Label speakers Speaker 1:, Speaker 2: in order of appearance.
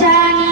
Speaker 1: জানি